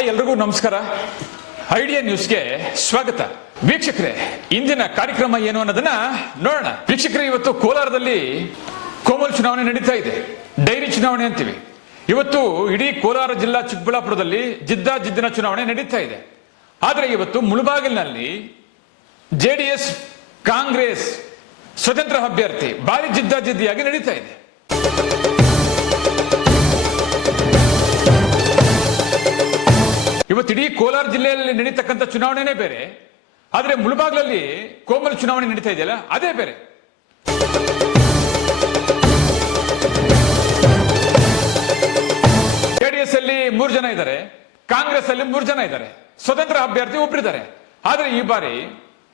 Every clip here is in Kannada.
ಹಾಯ್ ಎಲ್ರಿಗೂ ನಮಸ್ಕಾರ. ಐಡಿಯಾ ನ್ಯೂಸ್ಗೆ ಸ್ವಾಗತ. ವೀಕ್ಷಕರೇ, ಇಂದಿನ ಕಾರ್ಯಕ್ರಮ ಏನು ಅನ್ನೋದನ್ನ ನೋಡೋಣ. ವೀಕ್ಷಕರೇ, ಇವತ್ತು ಕೋಲಾರದಲ್ಲಿ ಕೋಮಲ್ ಚುನಾವಣೆ ನಡೀತಾ ಇದೆ. ಡೈರಿ ಚುನಾವಣೆ ಅಂತೀವಿ. ಇವತ್ತು ಇಡೀ ಕೋಲಾರ ಜಿಲ್ಲಾ ಚಿಕ್ಕಬಳ್ಳಾಪುರದಲ್ಲಿ ಜಿದ್ದ ಜಿದ್ದಿನ ಚುನಾವಣೆ ನಡೀತಾ ಇದೆ. ಆದರೆ ಇವತ್ತು ಮುಳಬಾಗಿಲಿನಲ್ಲಿ ಜೆಡಿಎಸ್ ಕಾಂಗ್ರೆಸ್ ಸ್ವತಂತ್ರ ಅಭ್ಯರ್ಥಿ ಭಾರಿ ಜಿದ್ದಾಜಿದ್ದಿಯಾಗಿ ನಡೀತಾ ಇದೆ. ಇವತ್ತು ಇಡೀ ಕೋಲಾರ ಜಿಲ್ಲೆಯಲ್ಲಿ ನಡೀತಕ್ಕಂಥ ಚುನಾವಣೆನೇ ಬೇರೆ. ಆದ್ರೆ ಮುಳಬಾಗ್ಲಲ್ಲಿ ಕೋಮಲ್ ಚುನಾವಣೆ ನಡೀತಾ ಇದೆಯಲ್ಲ, ಅದೇ ಬೇರೆ. ಜೆಡಿಎಸ್ ಅಲ್ಲಿ ಮೂರು ಜನ ಇದ್ದಾರೆ, ಕಾಂಗ್ರೆಸ್ ಅಲ್ಲಿ ಮೂರು ಜನ ಇದ್ದಾರೆ, ಸ್ವತಂತ್ರ ಅಭ್ಯರ್ಥಿ ಒಬ್ಬರಿದ್ದಾರೆ ಆದ್ರೆ ಈ ಬಾರಿ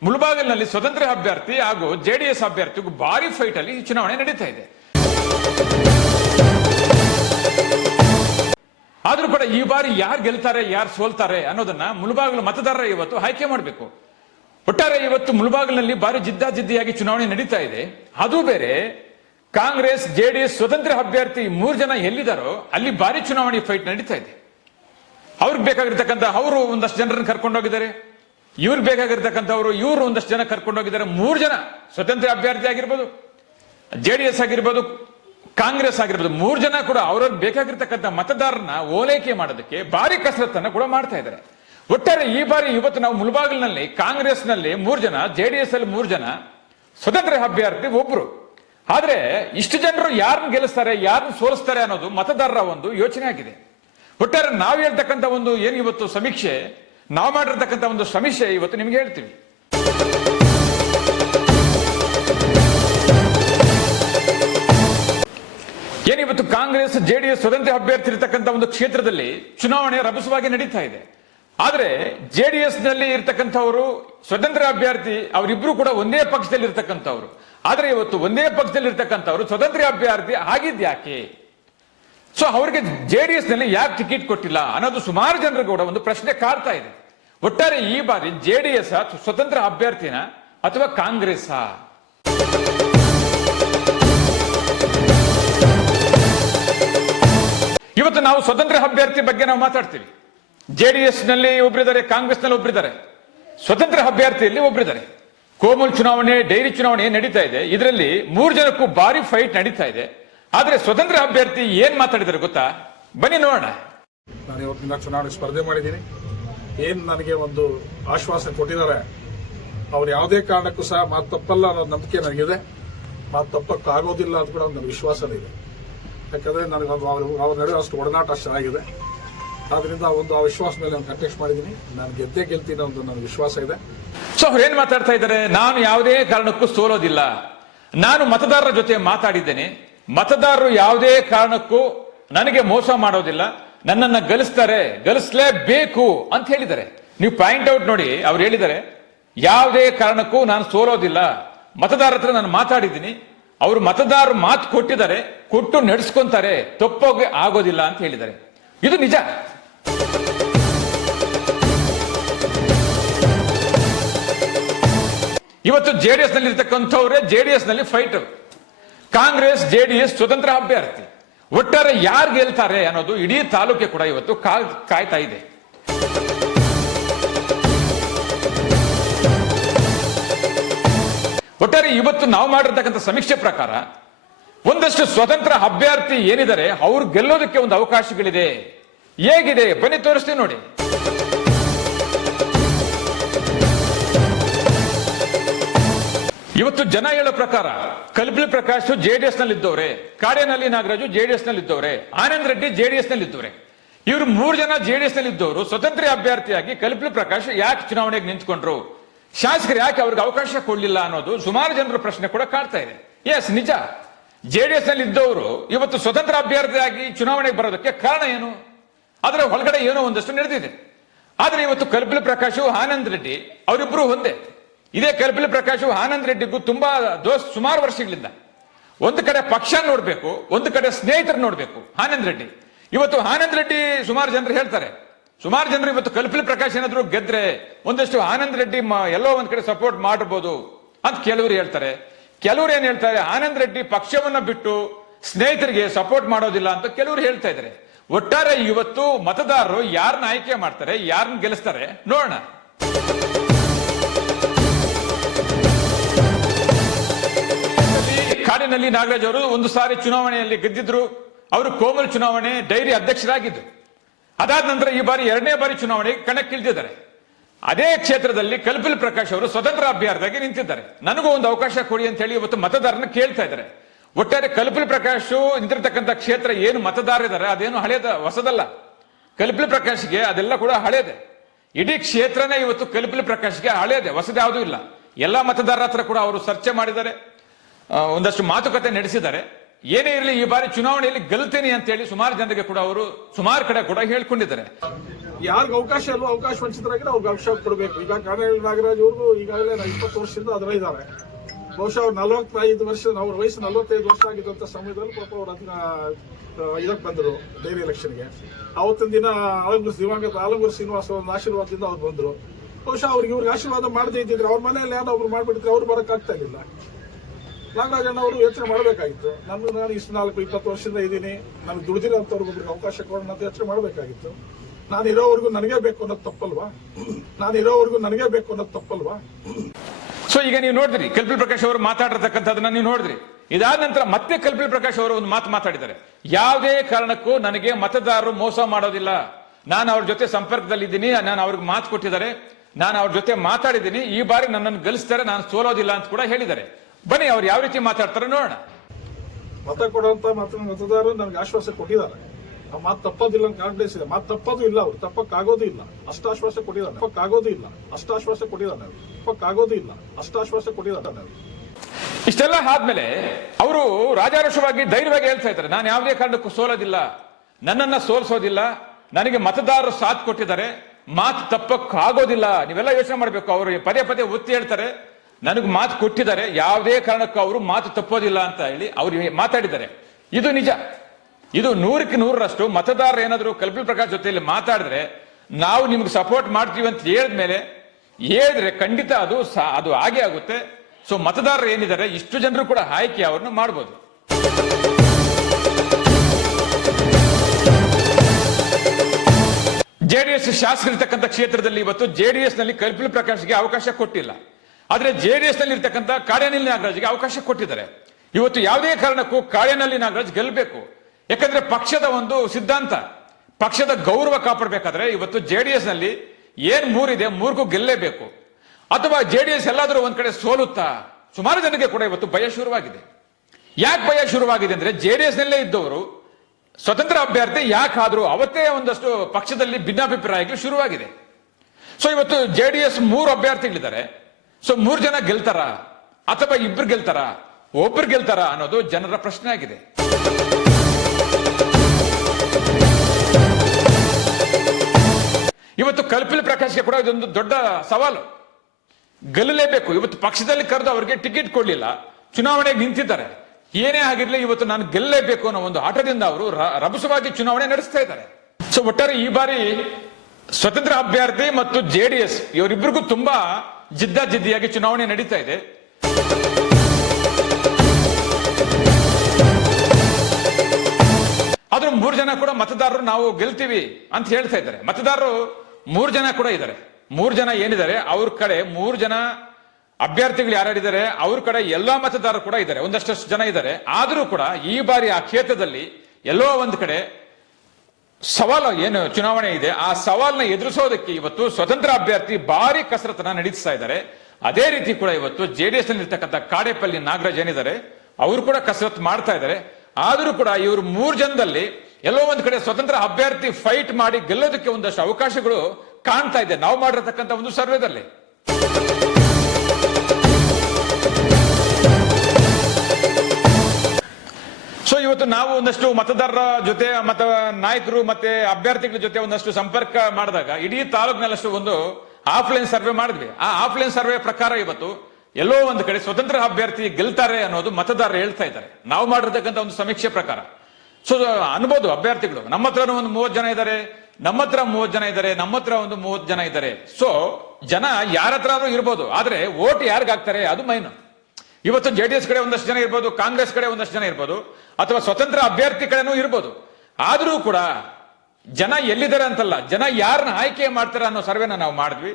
ಮುಳಬಾಗಿಲಿನಲ್ಲಿ ಸ್ವತಂತ್ರ ಅಭ್ಯರ್ಥಿ ಹಾಗೂ ಜೆಡಿಎಸ್ ಅಭ್ಯರ್ಥಿಗೂ ಭಾರಿ ಫೈಟ್ ಅಲ್ಲಿ ಚುನಾವಣೆ ನಡೀತಾ ಇದೆ. ಆದ್ರೂ ಕೂಡ ಈ ಬಾರಿ ಯಾರು ಗೆಲ್ತಾರೆ, ಯಾರು ಸೋಲ್ತಾರೆ ಅನ್ನೋದನ್ನ ಮುಳಬಾಗಿಲು ಮತದಾರರ ಇವತ್ತು ಆಯ್ಕೆ ಮಾಡಬೇಕು. ಒಟ್ಟಾರೆ ಇವತ್ತು ಮುಳುಬಾಗಿಲಿನಲ್ಲಿ ಭಾರಿ ಜಿದ್ದಾಜಿದ್ದಿಯಾಗಿ ಚುನಾವಣೆ ನಡೀತಾ ಇದೆ. ಅದು ಬೇರೆ, ಕಾಂಗ್ರೆಸ್, ಜೆಡಿಎಸ್ ಸ್ವತಂತ್ರ ಅಭ್ಯರ್ಥಿ ಮೂರು ಜನ ಎಲ್ಲಿದ್ದಾರೋ ಅಲ್ಲಿ ಭಾರಿ ಚುನಾವಣೆ ಫೈಟ್ ನಡೀತಾ ಇದೆ. ಅವ್ರಿಗೆ ಬೇಕಾಗಿರ್ತಕ್ಕಂಥ ಅವರು ಒಂದಷ್ಟು ಜನರನ್ನು ಕರ್ಕೊಂಡು ಹೋಗಿದ್ದಾರೆ. ಇವ್ರಿಗೆ ಬೇಕಾಗಿರ್ತಕ್ಕಂಥವ್ರು ಇವರು ಒಂದಷ್ಟು ಜನ ಕರ್ಕೊಂಡು ಹೋಗಿದ್ದಾರೆ. ಮೂರು ಜನ ಸ್ವತಂತ್ರ ಅಭ್ಯರ್ಥಿ ಆಗಿರ್ಬೋದು, ಜೆಡಿಎಸ್ ಆಗಿರ್ಬೋದು ಕಾಂಗ್ರೆಸ್ ಆಗಿರ್ಬೋದು, ಮೂರು ಜನ ಕೂಡ ಅವ್ರವ್ರಿಗೆ ಬೇಕಾಗಿರ್ತಕ್ಕಂಥ ಮತದಾರರನ್ನ ಓಲೈಕೆ ಮಾಡೋದಕ್ಕೆ ಭಾರಿ ಕಸರತ್ತನ್ನು ಕೂಡ ಮಾಡ್ತಾ ಇದ್ದಾರೆ. ಒಟ್ಟಾರೆ ಈ ಬಾರಿ ಇವತ್ತು ನಾವು ಮುಳಬಾಗಿಲಿನಲ್ಲಿ ಕಾಂಗ್ರೆಸ್ನಲ್ಲಿ ಮೂರು ಜನ ಜೆಡಿಎಸ್ ಅಲ್ಲಿ ಮೂರು ಜನ ಸ್ವತಂತ್ರ ಅಭ್ಯರ್ಥಿ ಒಬ್ರು. ಆದ್ರೆ ಇಷ್ಟು ಜನರು ಯಾರನ್ನ ಗೆಲ್ಲಿಸ್ತಾರೆ ಯಾರನ್ನ ಸೋಲಿಸ್ತಾರೆ ಅನ್ನೋದು ಮತದಾರರ ಒಂದು ಯೋಚನೆ ಆಗಿದೆ. ಒಟ್ಟಾರೆ ನಾವು ಹೇಳ್ತಕ್ಕಂಥ ಒಂದು ಏನು ಇವತ್ತು ಸಮೀಕ್ಷೆ, ನಾವು ಮಾಡಿರ್ತಕ್ಕಂಥ ಒಂದು ಸಮೀಕ್ಷೆ ಇವತ್ತು ನಿಮ್ಗೆ ಹೇಳ್ತೀವಿ. ಏನಿವತ್ತು ಕಾಂಗ್ರೆಸ್, ಜೆಡಿಎಸ್ ಸ್ವತಂತ್ರ ಅಭ್ಯರ್ಥಿ ಇರತಕ್ಕಂಥ ಒಂದು ಕ್ಷೇತ್ರದಲ್ಲಿ ಚುನಾವಣೆ ರಭಸವಾಗಿ ನಡೀತಾ ಇದೆ. ಆದರೆ ಜೆಡಿಎಸ್ನಲ್ಲಿ ಇರ್ತಕ್ಕಂಥವರು ಸ್ವತಂತ್ರ ಅಭ್ಯರ್ಥಿ, ಅವರಿಬ್ರು ಕೂಡ ಒಂದೇ ಪಕ್ಷದಲ್ಲಿ ಇರತಕ್ಕಂಥವ್ರು. ಆದ್ರೆ ಇವತ್ತು ಒಂದೇ ಪಕ್ಷದಲ್ಲಿ ಇರ್ತಕ್ಕಂಥವ್ರು ಸ್ವತಂತ್ರ ಅಭ್ಯರ್ಥಿ ಆಗಿದ್ಯಾಕೆ ಸೊ ಅವರಿಗೆ ಜೆಡಿಎಸ್ನಲ್ಲಿ ಯಾಕೆ ಟಿಕೆಟ್ ಕೊಟ್ಟಿಲ್ಲ ಅನ್ನೋದು ಸುಮಾರು ಜನರು ಕೂಡ ಒಂದು ಪ್ರಶ್ನೆ ಕಾಡ್ತಾ ಇದೆ. ಒಟ್ಟಾರೆ ಈ ಬಾರಿ ಜೆಡಿಎಸ್ ಸ್ವತಂತ್ರ ಅಭ್ಯರ್ಥಿನ ಅಥವಾ ಕಾಂಗ್ರೆಸ್ ಇವತ್ತು ನಾವು ಸ್ವತಂತ್ರ ಅಭ್ಯರ್ಥಿ ಬಗ್ಗೆ ನಾವು ಮಾತಾಡ್ತೀವಿ. ಜೆ ಜೆಡಿಎಸ್ನಲ್ಲಿ ಒಬ್ಬರಿದ್ದಾರೆ ಕಾಂಗ್ರೆಸ್ನಲ್ಲಿ ಒಬ್ಬರಿದ್ದಾರೆ ಸ್ವತಂತ್ರ ಅಭ್ಯರ್ಥಿಯಲ್ಲಿ ಒಬ್ಬರಿದ್ದಾರೆ ಕೋಮಲ್ ಚುನಾವಣೆ, ಡೈರಿ ಚುನಾವಣೆ ಏನ್ ನಡೀತಾ ಇದೆ? ಇದರಲ್ಲಿ ಮೂರು ಜನಕ್ಕೂ ಭಾರಿ ಫೈಟ್ ನಡೀತಾ ಇದೆ. ಆದ್ರೆ ಸ್ವತಂತ್ರ ಅಭ್ಯರ್ಥಿ ಏನ್ ಮಾತಾಡಿದ್ದಾರೆ ಗೊತ್ತಾ? ಬನ್ನಿ ನೋಡೋಣ. ನಾನು ಇವತ್ತಿನ ಚುನಾವಣೆ ಸ್ಪರ್ಧೆ ಮಾಡಿದ್ದೀನಿ. ಏನ್ ನನಗೆ ಒಂದು ಆಶ್ವಾಸನೆ ಕೊಟ್ಟಿದ್ದಾರೆ? ಅವ್ರು ಯಾವುದೇ ಕಾರಣಕ್ಕೂ ಸಹ ಮಾತು ತಪ್ಪಲ್ಲ ಅನ್ನೋ ನಂಬಿಕೆ ನನಗಿದೆ. ಮಾತು ತಪ್ಪಕ್ಕಾಗೋದಿಲ್ಲ ಅಂತ ಕೂಡ ಒಂದು ವಿಶ್ವಾಸನೇ ಇದೆ. ಯಾಕಂದ್ರೆ ನನಗೆ ಅವರು ಅವ್ರ ನಡುವೆ ಅಷ್ಟು ಒಡನಾಟ ಅಷ್ಟು ಆಗಿದೆ ಆದ್ರಿಂದ ಒಂದು ಆ ವಿಶ್ವಾಸ ಮೇಲೆ ನಾನು ಕಂಟೆಸ್ಟ್ ಮಾಡಿದ್ದೀನಿ. ನಾನು ಗೆದ್ದೇ ಗೆಲ್ತೀನಿ ಒಂದು ನನಗೆ ವಿಶ್ವಾಸ ಇದೆ. ಸೊ ಏನ್ ಮಾತಾಡ್ತಾ ಇದ್ದಾರೆ? ನಾನು ಯಾವುದೇ ಕಾರಣಕ್ಕೂ ಸೋಲೋದಿಲ್ಲ. ನಾನು ಮತದಾರರ ಜೊತೆ ಮಾತಾಡಿದ್ದೇನೆ. ಮತದಾರರು ಯಾವುದೇ ಕಾರಣಕ್ಕೂ ನನಗೆ ಮೋಸ ಮಾಡೋದಿಲ್ಲ. ನನ್ನನ್ನು ಗಳಿಸ್ತಾರೆ ಗಳಿಸ್ಲೇಬೇಕು ಅಂತ ಹೇಳಿದ್ದಾರೆ. ನೀವು ಪಾಯಿಂಟ್ ಔಟ್ ನೋಡಿ, ಅವ್ರು ಹೇಳಿದ್ದಾರೆ. ಯಾವುದೇ ಕಾರಣಕ್ಕೂ ನಾನು ಸೋಲೋದಿಲ್ಲ. ಮತದಾರರ ಹತ್ರ ನಾನು ಮಾತಾಡಿದ್ದೀನಿ. ಅವರು ಮತದಾರರು ಮಾತು ಕೊಟ್ಟಿದ್ದಾರೆ, ಕೊಟ್ಟು ನಡೆಸ್ಕೊಂತಾರೆ, ತಪ್ಪೋಗಿ ಆಗೋದಿಲ್ಲ ಅಂತ ಹೇಳಿದ್ದಾರೆ. ಇದು ನಿಜ. ಇವತ್ತು ಜೆಡಿಎಸ್ನಲ್ಲಿ ಇರ್ತಕ್ಕಂಥವ್ರೆ ಜೆಡಿಎಸ್ನಲ್ಲಿ ಫೈಟ್ ಕಾಂಗ್ರೆಸ್, ಜೆಡಿಎಸ್ ಸ್ವತಂತ್ರ ಅಭ್ಯರ್ಥಿ. ಒಟ್ಟಾರೆ ಯಾರು ಗೆಲ್ತಾರೆ ಅನ್ನೋದು ಇಡೀ ತಾಲೂಕೆ ಕೂಡ ಇವತ್ತು ಕಾಯ್ತಾ ಇದೆ. ಒಟ್ಟಾರೆ ಇವತ್ತು ನಾವು ಮಾಡಿರ್ತಕ್ಕಂಥ ಸಮೀಕ್ಷೆ ಪ್ರಕಾರ ಒಂದಷ್ಟು ಸ್ವತಂತ್ರ ಅಭ್ಯರ್ಥಿ ಏನಿದ್ದಾರೆ ಅವ್ರು ಗೆಲ್ಲೋದಕ್ಕೆ ಒಂದು ಅವಕಾಶಗಳಿದೆ. ಹೇಗಿದೆ? ಬನ್ನಿ ತೋರಿಸ್ತೀವಿ ನೋಡಿ. ಇವತ್ತು ಜನ ಹೇಳೋ ಪ್ರಕಾರ ಕಲ್ಬಿಲ್ ಪ್ರಕಾಶ್ ಜೆಡಿಎಸ್ನಲ್ಲಿ ಇದ್ದವ್ರೆ ಕಾಡೇನಲ್ಲಿ ನಾಗರಾಜು ಜೆಡಿಎಸ್ನಲ್ಲಿ ಇದ್ದವ್ರೆ ಆನಂದ್ ರೆಡ್ಡಿ ಜೆಡಿಎಸ್ನಲ್ಲಿ ಇದ್ದವ್ರೆ ಇವರು ಮೂರು ಜನ ಜೆಡಿಎಸ್ನಲ್ಲಿ ಇದ್ದವರು ಸ್ವತಂತ್ರ ಅಭ್ಯರ್ಥಿಯಾಗಿ ಕಲ್ಬಲಿ ಪ್ರಕಾಶ್ ಯಾಕೆ ಚುನಾವಣೆಗೆ ನಿಂತ್ಕೊಂಡ್ರು? ಶಾಸಕರು ಯಾಕೆ ಅವ್ರಿಗೆ ಅವಕಾಶ ಕೊಡ್ಲಿಲ್ಲ ಅನ್ನೋದು ಸುಮಾರು ಜನರ ಪ್ರಶ್ನೆ ಕೂಡ ಕಾಡ್ತಾ ಇದೆ. ಎಸ್ ನಿಜ. ಜೆಡಿಎಸ್ನಲ್ಲಿ ಇದ್ದವರು ಇವತ್ತು ಸ್ವತಂತ್ರ ಅಭ್ಯರ್ಥಿಯಾಗಿ ಚುನಾವಣೆಗೆ ಬರೋದಕ್ಕೆ ಕಾರಣ ಏನು? ಅದರ ಒಳಗಡೆ ಏನೋ ಒಂದಷ್ಟು ನಡೆದಿದೆ. ಆದ್ರೆ ಇವತ್ತು ಕಲ್ಪಿಲ್ ಪ್ರಕಾಶ್, ಆನಂದ್ ರೆಡ್ಡಿ ಅವರಿಬ್ರು ಒಂದೇ. ಇದೇ ಕಲ್ಪಿಲ್ ಪ್ರಕಾಶ್, ಆನಂದ್ ರೆಡ್ಡಿಗೂ ತುಂಬಾ ದೋಸ್ತ್ ಸುಮಾರು ವರ್ಷಗಳಿಂದ. ಒಂದು ಕಡೆ ಪಕ್ಷ ನೋಡಬೇಕು, ಒಂದು ಕಡೆ ಸ್ನೇಹಿತರು ನೋಡ್ಬೇಕು, ಆನಂದ್ ರೆಡ್ಡಿ. ಇವತ್ತು ಆನಂದ್ ರೆಡ್ಡಿ ಸುಮಾರು ಜನರು ಹೇಳ್ತಾರೆ ಸುಮಾರು ಜನರು ಇವತ್ತು ಕಲ್ಪಲಿ ಪ್ರಕಾಶ್ ಏನಾದ್ರು ಗೆದ್ರೆ ಒಂದಷ್ಟು ಆನಂದ್ ರೆಡ್ಡಿ ಎಲ್ಲೋ ಒಂದ್ ಕಡೆ ಸಪೋರ್ಟ್ ಮಾಡಬಹುದು ಅಂತ ಕೆಲವರು ಹೇಳ್ತಾರೆ. ಕೆಲವರು ಏನ್ ಹೇಳ್ತಾರೆ, ಆನಂದ್ ರೆಡ್ಡಿ ಪಕ್ಷವನ್ನ ಬಿಟ್ಟು ಸ್ನೇಹಿತರಿಗೆ ಸಪೋರ್ಟ್ ಮಾಡೋದಿಲ್ಲ ಅಂತ ಕೆಲವರು ಹೇಳ್ತಾ ಇದ್ದಾರೆ ಒಟ್ಟಾರೆ ಇವತ್ತು ಮತದಾರರು ಯಾರನ್ನ ಆಯ್ಕೆ ಮಾಡ್ತಾರೆ ಯಾರನ್ನ ಗೆಲ್ಲಿಸ್ತಾರೆ ನೋಡೋಣ. ಕಾಡಿನಲ್ಲಿ ನಾಗರಾಜ್ ಅವರು ಒಂದು ಸಾರಿ ಚುನಾವಣೆಯಲ್ಲಿ ಗೆದ್ದಿದ್ರು. ಅವರು ಕೋಮಲ್ ಚುನಾವಣೆ ಡೈರಿ ಅಧ್ಯಕ್ಷರಾಗಿದ್ದು ಅದಾದ ನಂತರ ಈ ಬಾರಿ ಎರಡನೇ ಬಾರಿ ಚುನಾವಣೆಗೆ ಕಣಕ್ಕಿಳಿದಿದ್ದಾರೆ. ಅದೇ ಕ್ಷೇತ್ರದಲ್ಲಿ ಕಲ್ಪಿಲ್ ಪ್ರಕಾಶ್ ಅವರು ಸ್ವತಂತ್ರ ಅಭ್ಯರ್ಥಿಯಾಗಿ ನಿಂತಿದ್ದಾರೆ. ನನಗೂ ಒಂದು ಅವಕಾಶ ಕೊಡಿ ಅಂತ ಹೇಳಿ ಇವತ್ತು ಮತದಾರನ ಕೇಳ್ತಾ ಇದ್ದಾರೆ. ಒಟ್ಟಾರೆ ಕಲ್ಪಿಲ್ ಪ್ರಕಾಶ್ ನಿಂತಿರ್ತಕ್ಕಂಥ ಕ್ಷೇತ್ರ ಏನು ಮತದಾರ ಇದ್ದಾರೆ ಅದೇನು ಹಳೇದ, ಹೊಸದಲ್ಲ. ಕಲ್ಪಿಲ್ ಪ್ರಕಾಶ್ಗೆ ಅದೆಲ್ಲ ಕೂಡ ಹಳೆಯದೆ ಇಡೀ ಕ್ಷೇತ್ರನೇ ಇವತ್ತು ಕಲ್ಪಿಲ್ ಪ್ರಕಾಶ್ಗೆ ಹಳೆಯದೆ ಹೊಸದು ಯಾವುದೂ ಇಲ್ಲ. ಎಲ್ಲಾ ಮತದಾರರ ಹತ್ರ ಕೂಡ ಅವರು ಚರ್ಚೆ ಮಾಡಿದ್ದಾರೆ. ಒಂದಷ್ಟು ಮಾತುಕತೆ ನಡೆಸಿದ್ದಾರೆ. ಏನೇ ಇರಲಿ, ಈ ಬಾರಿ ಚುನಾವಣೆಯಲ್ಲಿ ಗೆಲ್ತೇನೆ ಅಂತ ಹೇಳಿ ಸುಮಾರು ಜನರಿಗೆ ಕೂಡ ಅವರು ಸುಮಾರು ಕಡೆ ಕೂಡ ಹೇಳ್ಕೊಂಡಿದ್ದಾರೆ. ಯಾರಿಗ ಅವಕಾಶ ಅಲ್ವೋ ಅವಕಾಶ ವಂಚಿತರಾಗಿರೋ ಅವ್ರಿಗೆ ಅವಕಾಶ ಕೊಡಬೇಕು. ಈಗ ಕಾಡೇಳಿ ನಾಗರಾಜ್ ಅವ್ರಿಗೂ ಈಗಾಗಲೇ ಇಪ್ಪತ್ತು ವರ್ಷದಿಂದ ಅದರ ಇದ್ದಾರೆ ಬಹುಶಃ ಅವ್ರು ನಲವತ್ತೈದು ವರ್ಷ ಅವ್ರ ವಯಸ್ಸು ನಲವತ್ತೈದು ವರ್ಷ ಆಗಿದ್ದಂತ ಸಮಯದಲ್ಲಿ ಪಾಪ ಅವ್ರು ಅದನ್ನ ಇದಕ್ಕೆ ಬಂದರು ಡೈರಿ ಎಲೆಕ್ಷನ್ಗೆ ಅವತ್ತಿನ ದಿನ ಆಲಂಗೂರು ದಿವಂಗತ ಆಲಂಗೂರು ಶ್ರೀನಿವಾಸ ಒಂದು ಆಶೀರ್ವಾದದಿಂದ ಅವ್ರು ಬಂದರು. ಬಹುಶಃ ಅವ್ರಿಗೆ ಇವ್ರಿಗೆ ಆಶೀರ್ವಾದ ಮಾಡದೇ ಇದ್ದಿದ್ರೆ ಅವ್ರ ಮನೆಯಲ್ಲಿ ಯಾರೋ ಒಬ್ರು ಮಾಡಿಬಿಟ್ಟಿದ್ರೆ ಅವ್ರು ಬರಕ್ ಆಗ್ತಾ ಇರಲಿಲ್ಲ. ನಾಗರಾಜಣ್ಣ ಅವರು ಯೋಚನೆ ಮಾಡಬೇಕಾಗಿತ್ತು. ನಮ್ಗೆ ನಾನು ಇಷ್ಟು ನಾಲ್ಕು ಇಪ್ಪತ್ತು ವರ್ಷದಿಂದ ಇದ್ದೀನಿ. ನಮ್ಗೆ ದುಡಿದಿರೋಂಥವ್ರಿಗೊಬ್ರಿಗೆ ಅವಕಾಶ ಕೊಡೋಣ ಅಂತ ಯೋಚನೆ ಮಾಡಬೇಕಾಗಿತ್ತು. ನಾನು ಇರೋವರೆಗೂ ನನಗೆ ಬೇಕು ಅನ್ನೋದು ತಪ್ಪಲ್ವಾ? ನಾನು ಇರೋವರೆಗೂ ನನಗೆ ಬೇಕು ಅನ್ನೋದು ತಪ್ಪಲ್ವಾ? ಸೊ ಈಗ ನೀವು ನೋಡಿದ್ರಿ, ಕಲ್ಪಿಲ್ ಪ್ರಕಾಶ್ ಅವರು ಮಾತಾಡಿರ್ತಕ್ಕಂಥದ್ದನ್ನ ನೀವು ನೋಡಿದ್ರಿ. ಇದಾದ ನಂತರ ಮತ್ತೆ ಕಲ್ಪಿಲ್ ಪ್ರಕಾಶ್ ಅವರು ಒಂದು ಮಾತು ಮಾತಾಡಿದ್ದಾರೆ. ಯಾವುದೇ ಕಾರಣಕ್ಕೂ ನನಗೆ ಮತದಾರರು ಮೋಸ ಮಾಡೋದಿಲ್ಲ. ನಾನು ಅವ್ರ ಜೊತೆ ಸಂಪರ್ಕದಲ್ಲಿದ್ದೀನಿ, ನಾನು ಅವ್ರಿಗೆ ಮಾತು ಕೊಟ್ಟಿದ್ದಾರೆ. ನಾನು ಅವ್ರ ಜೊತೆ ಮಾತಾಡಿದ್ದೀನಿ. ಈ ಬಾರಿ ನನ್ನನ್ನು ಗೆಲ್ಲಿಸ್ತಾರೆ ನಾನು ಸೋಲೋದಿಲ್ಲ ಅಂತ ಕೂಡ ಹೇಳಿದ್ದಾರೆ. ಬನ್ನಿ ಅವ್ರು ಯಾವ ರೀತಿ ಮಾತಾಡ್ತಾರೆ ನೋಡೋಣ. ಮತ ಕೊಡುವಂತ ಮತ ಮತದಾರರು ನನಗೆ ಆಶ್ವಾಸ ಕೊಟ್ಟಿದ್ದಾರೆ. ಆ ಮಾತು ತಪ್ಪೋದಿಲ್ಲ ಅಂತ ಕಾನ್ಫಿಡೆನ್ಸ್ ಇದೆ. ಮಾತು ತಪ್ಪೋದು ಇಲ್ಲ ಅವ್ರು. ತಪ್ಪಕ್ಕಾಗೋದು ಇಲ್ಲ. ಅಷ್ಟು ಆಶ್ವಾಸ ಕೊಟ್ಟಿದ್ದಾರೆ. ತಪ್ಪಕ್ಕಾಗೋದು ಇಲ್ಲ. ಅಷ್ಟು ಆಶ್ವಾಸ ಕೊಟ್ಟಿದ್ದಾರೆ ತಪ್ಪಕ್ಕಾಗೋದು ಇಲ್ಲ. ಅಷ್ಟು ಆಶ್ವಾಸ ಕೊಟ್ಟಿದ್ದಾರೆ ಇಷ್ಟೆಲ್ಲ ಆದ್ಮೇಲೆ ಅವರು ರಾಜಾರೋಷವಾಗಿ ಧೈರ್ಯವಾಗಿ ಹೇಳ್ತಾ ಇದ್ದಾರೆ. ನಾನು ಯಾವುದೇ ಕಾರಣಕ್ಕೂ ಸೋಲೋದಿಲ್ಲ. ನನ್ನನ್ನ ಸೋಲಿಸೋದಿಲ್ಲ. ನನಗೆ ಮತದಾರರು ಸಾಥ್ ಕೊಟ್ಟಿದ್ದಾರೆ. ಮಾತು ತಪ್ಪಕ್ಕಾಗೋದಿಲ್ಲ. ನೀವೆಲ್ಲ ಯೋಚನೆ ಮಾಡಬೇಕು. ಅವರು ಪದೇ ಪದೇ ಒತ್ತಿ ಹೇಳ್ತಾರೆ. ನನಗೆ ಮಾತು ಕೊಟ್ಟಿದ್ದಾರೆ, ಯಾವುದೇ ಕಾರಣಕ್ಕೂ ಅವರು ಮಾತು ತಪ್ಪೋದಿಲ್ಲ ಅಂತ ಹೇಳಿ ಅವರು ಮಾತಾಡಿದ್ದಾರೆ. ಇದು ನಿಜ. ಇದು ನೂರಕ್ಕೆ ನೂರರಷ್ಟು ಮತದಾರರು ಏನಾದರೂ ಕಲ್ಪಿ ಪ್ರಕಾಶ್ ಜೊತೆಯಲ್ಲಿ ಮಾತಾಡಿದ್ರೆ, ನಾವು ನಿಮ್ಗೆ ಸಪೋರ್ಟ್ ಮಾಡ್ತೀವಿ ಅಂತ ಹೇಳಿದ್ಮೇಲೆ, ಹೇಳಿದ್ರೆ ಖಂಡಿತ ಅದು ಅದು ಹಾಗೆ ಆಗುತ್ತೆ. ಸೊ ಮತದಾರರು ಏನಿದ್ದಾರೆ, ಇಷ್ಟು ಜನರು ಕೂಡ ಆಯ್ಕೆ ಅವ್ರನ್ನ ಮಾಡ್ಬೋದು. ಜೆಡಿಎಸ್ ಶಾಸಕರಿರ್ತಕ್ಕಂಥ ಕ್ಷೇತ್ರದಲ್ಲಿ ಇವತ್ತು ಜೆಡಿಎಸ್ನಲ್ಲಿ ಕಲ್ಪಿಲ್ ಪ್ರಕಾಶ್ಗೆ ಅವಕಾಶ ಕೊಟ್ಟಿಲ್ಲ. ಆದ್ರೆ ಜೆಡಿಎಸ್ನಲ್ಲಿ ಇರ್ತಕ್ಕಂಥ ಕಾಡೇನಹಳ್ಳಿ ನಾಗರಾಜ್ಗೆ ಅವಕಾಶ ಕೊಟ್ಟಿದ್ದಾರೆ. ಇವತ್ತು ಯಾವುದೇ ಕಾರಣಕ್ಕೂ ಕಾಡೇನಹಳ್ಳಿ ನಾಗರಾಜ್ ಗೆಲ್ಲಬೇಕು ಯಾಕಂದ್ರೆ ಪಕ್ಷದ ಒಂದು ಸಿದ್ಧಾಂತ, ಪಕ್ಷದ ಗೌರವ ಕಾಪಾಡಬೇಕಾದ್ರೆ ಇವತ್ತು ಜೆಡಿಎಸ್ನಲ್ಲಿ ಏನ್ ಮೂರಿದೆ ಮೂರ್ಗೂ ಗೆಲ್ಲೇಬೇಕು. ಅಥವಾ ಜೆಡಿಎಸ್ ಎಲ್ಲಾದರೂ ಒಂದ್ ಕಡೆ ಸೋಲುತ್ತಾ? ಸುಮಾರು ಜನಕ್ಕೆ ಕೂಡ ಇವತ್ತು ಭಯ ಶುರುವಾಗಿದೆ. ಯಾಕೆ ಭಯ ಶುರುವಾಗಿದೆ ಅಂದ್ರೆ ಜೆಡಿಎಸ್ ನಲ್ಲೇ ಇದ್ದವರು ಸ್ವತಂತ್ರ ಅಭ್ಯರ್ಥಿ ಯಾಕಾದ್ರೂ ಅವತ್ತೇ ಒಂದಷ್ಟು ಪಕ್ಷದಲ್ಲಿ ಭಿನ್ನಾಭಿಪ್ರಾಯಗಳು ಶುರುವಾಗಿದೆ. ಸೊ ಇವತ್ತು ಜೆಡಿಎಸ್ ಮೂರು ಅಭ್ಯರ್ಥಿಗಳಿದ್ದಾರೆ. ಸೊ ಮೂರು ಜನ ಗೆಲ್ತಾರ ಅಥವಾ ಇಬ್ರು ಗೆಲ್ತಾರ? ಒಬ್ರು ಗೆಲ್ತಾರ ಅನ್ನೋದು ಜನರ ಪ್ರಶ್ನೆ ಆಗಿದೆ. ಇವತ್ತು ಕಲ್ಪಿಲ್ ಪ್ರಕಾಶ್ಗೆ ಕೂಡ ಇದೊಂದು ದೊಡ್ಡ ಸವಾಲು. ಗೆಲ್ಲಲೇಬೇಕು. ಇವತ್ತು ಪಕ್ಷದಲ್ಲಿ ಕರೆದು ಅವರಿಗೆ ಟಿಕೆಟ್ ಕೊಡಲಿಲ್ಲ. ಚುನಾವಣೆಗೆ ನಿಂತಿದ್ದಾರೆ. ಏನೇ ಆಗಿರ್ಲಿ ಇವತ್ತು ನಾನು ಗೆಲ್ಲಲೇಬೇಕು ಅನ್ನೋ ಒಂದು ಆಟದಿಂದ ಅವರು ರಭಸವಾಗಿ ಚುನಾವಣೆ ನಡೆಸ್ತಾ ಇದ್ದಾರೆ. ಸೊ ಒಟ್ಟಾರೆ ಈ ಬಾರಿ ಸ್ವತಂತ್ರ ಅಭ್ಯರ್ಥಿ ಮತ್ತು ಜೆಡಿಎಸ್ ಇವರಿಬ್ಬರಿಗೂ ತುಂಬಾ ಜಿದ್ದಾಜಿದ್ದಿಯಾಗಿ ಚುನಾವಣೆ ನಡೀತಾ ಇದೆ. ಆದ್ರೂ ಮೂರು ಜನ ಕೂಡ ಮತದಾರರು ನಾವು ಗೆಲ್ತೀವಿ ಅಂತ ಹೇಳ್ತಾ ಇದ್ದಾರೆ. ಮತದಾರರು ಮೂರು ಜನ ಕೂಡ ಇದ್ದಾರೆ. ಮೂರು ಜನ ಏನಿದ್ದಾರೆ? ಅವ್ರ ಕಡೆ ಮೂರು ಜನ ಅಭ್ಯರ್ಥಿಗಳು ಯಾರಿದ್ದಾರೆ ಅವ್ರ ಕಡೆ ಎಲ್ಲಾ ಮತದಾರರು ಕೂಡ ಇದ್ದಾರೆ. ಒಂದಷ್ಟು ಜನ ಇದ್ದಾರೆ. ಆದರೂ ಕೂಡ ಈ ಬಾರಿ ಆ ಕ್ಷೇತ್ರದಲ್ಲಿ ಎಲ್ಲೋ ಒಂದ್ ಕಡೆ ಸವಾಲು ಏನು? ಚುನಾವಣೆ ಇದೆ. ಆ ಸವಾಲನ್ನ ಎದುರಿಸೋದಕ್ಕೆ ಇವತ್ತು ಸ್ವತಂತ್ರ ಅಭ್ಯರ್ಥಿ ಭಾರಿ ಕಸರತ್ತನ್ನ ನಡೆಸ್ತಾ ಇದ್ದಾರೆ. ಅದೇ ರೀತಿ ಕೂಡ ಇವತ್ತು ಜೆಡಿಎಸ್ ಎಸ್ ನಲ್ಲಿರ್ತಕ್ಕಂಥ ಕಾಡೇಪಲ್ಲಿ ನಾಗರಾಜ್ ಏನಿದ್ದಾರೆ, ಅವರು ಕೂಡ ಕಸರತ್ತು ಮಾಡ್ತಾ ಇದ್ದಾರೆ. ಆದರೂ ಕೂಡ ಇವರು ಮೂರು ಜನದಲ್ಲಿ ಎಲ್ಲೋ ಒಂದ್ ಕಡೆ ಸ್ವತಂತ್ರ ಅಭ್ಯರ್ಥಿ ಫೈಟ್ ಮಾಡಿ ಗೆಲ್ಲೋದಕ್ಕೆ ಒಂದಷ್ಟು ಅವಕಾಶಗಳು ಕಾಣ್ತಾ ಇದೆ. ನಾವು ಮಾಡಿರತಕ್ಕಂಥ ಒಂದು ಸರ್ವೆದಲ್ಲಿ. ಸೊ ಇವತ್ತು ನಾವು ಒಂದಷ್ಟು ಮತದಾರರ ಜೊತೆ, ಮತ ನಾಯಕರು ಮತ್ತೆ ಅಭ್ಯರ್ಥಿಗಳ ಜೊತೆ ಒಂದಷ್ಟು ಸಂಪರ್ಕ ಮಾಡಿದಾಗ, ಇಡೀ ತಾಲೂಕಿನಲ್ಲಷ್ಟು ಒಂದು ಆಫ್ಲೈನ್ ಸರ್ವೆ ಮಾಡಿದ್ವಿ. ಆ ಆಫ್ಲೈನ್ ಸರ್ವೆ ಪ್ರಕಾರ ಇವತ್ತು ಎಲ್ಲೋ ಒಂದು ಕಡೆ ಸ್ವತಂತ್ರ ಅಭ್ಯರ್ಥಿ ಗೆಲ್ತಾರೆ ಅನ್ನೋದು ಮತದಾರರು ಹೇಳ್ತಾ ಇದ್ದಾರೆ. ನಾವು ಮಾಡಿರ್ತಕ್ಕಂಥ ಒಂದು ಸಮೀಕ್ಷೆ ಪ್ರಕಾರ. ಸೊ ಅನ್ಬೋದು ಅಭ್ಯರ್ಥಿಗಳು. ನಮ್ಮ ಹತ್ರನೂ ಒಂದು ಮೂವತ್ತು ಜನ ಇದ್ದಾರೆ. ನಮ್ಮ ಹತ್ರ ಮೂವತ್ತು ಜನ ಇದ್ದಾರೆ. ನಮ್ಮ ಹತ್ರ ಒಂದು ಮೂವತ್ತು ಜನ ಇದ್ದಾರೆ. ಸೊ ಜನ ಯಾರ ಹತ್ರ ಇರ್ಬೋದು. ಆದ್ರೆ, ಓಟ್ ಯಾರಿಗಾಗ್ತಾರೆ? ಅದು ಮೈನು ಇವತ್ತು ಜೆಡಿಎಸ್ ಕಡೆ ಒಂದಷ್ಟು ಜನ ಇರ್ಬೋದು, ಕಾಂಗ್ರೆಸ್ ಕಡೆ ಒಂದಷ್ಟು ಜನ ಇರ್ಬೋದು, ಅಥವಾ ಸ್ವತಂತ್ರ ಅಭ್ಯರ್ಥಿ ಕಡೆನೂ ಇರ್ಬೋದು. ಆದರೂ ಕೂಡ ಜನ ಎಲ್ಲಿದ್ದಾರೆ ಅಂತಲ್ಲ, ಜನ ಯಾರನ್ನ ಆಯ್ಕೆ ಮಾಡ್ತಾರೆ ಅನ್ನೋ ಸರ್ವೆನ ನಾವು ಮಾಡಿದ್ವಿ.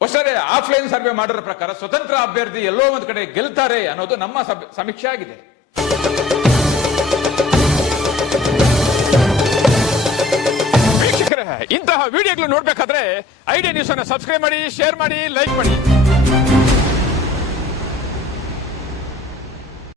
ಹೊಸದೇ ಆಫ್ಲೈನ್ ಸರ್ವೆ ಮಾಡಿರೋ ಪ್ರಕಾರ ಸ್ವತಂತ್ರ ಅಭ್ಯರ್ಥಿ ಎಲ್ಲೋ ಒಂದ್ ಕಡೆ ಗೆಲ್ತಾರೆ ಅನ್ನೋದು ನಮ್ಮ ಸಮೀಕ್ಷೆ ಆಗಿದೆ. ಇಂತಹ ವಿಡಿಯೋಗಳು ನೋಡ್ಬೇಕಾದ್ರೆ ಐಡಿಯಾ ನ್ಯೂಸ್ ಅನ್ನು ಸಬ್ಸ್ಕ್ರೈಬ್ ಮಾಡಿ, ಶೇರ್ ಮಾಡಿ, ಲೈಕ್ ಮಾಡಿ.